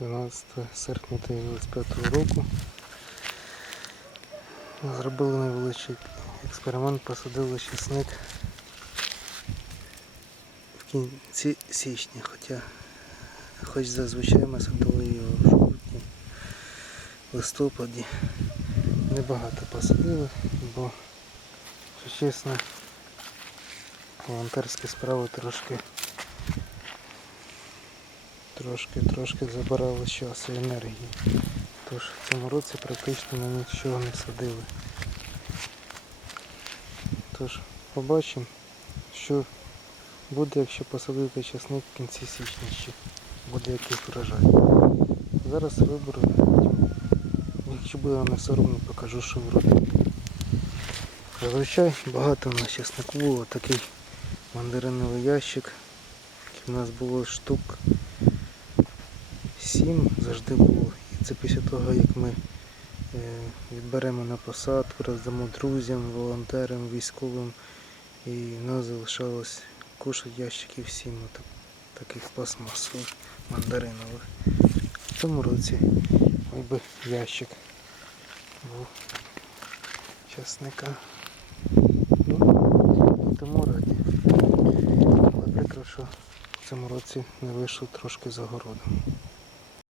12 серпня 2025 року. Зробили невеличкий експеримент, посадили чесник в кінці січня, хоча хоч зазвичай ми садили його в жовтні, листопаді. Небагато посадили, бо, якщо чесно, волонтерські справи трошки трошки трошки забирали часу і енергії. Тож в цьому році практично ми нічого не садили. Тож побачимо, що буде, якщо посадити часник в кінці січня, чи буде якийсь врожай. Зараз виберу, потім, якщо буде не соромно, покажу, що вроде. Зазвичай багато на чеснику було такий мандариновий ящик. У нас було штук 7 завжди було. І це після того, як ми е, відберемо на посадку, роздамо друзям, волонтерам, військовим. І нас залишалось кушати ящиків 7 отак, таких пластмасових мандаринових. В цьому році мій би ящик був часника. Ну, тому раді. Але прикро, що в цьому році не вийшов трошки за городом.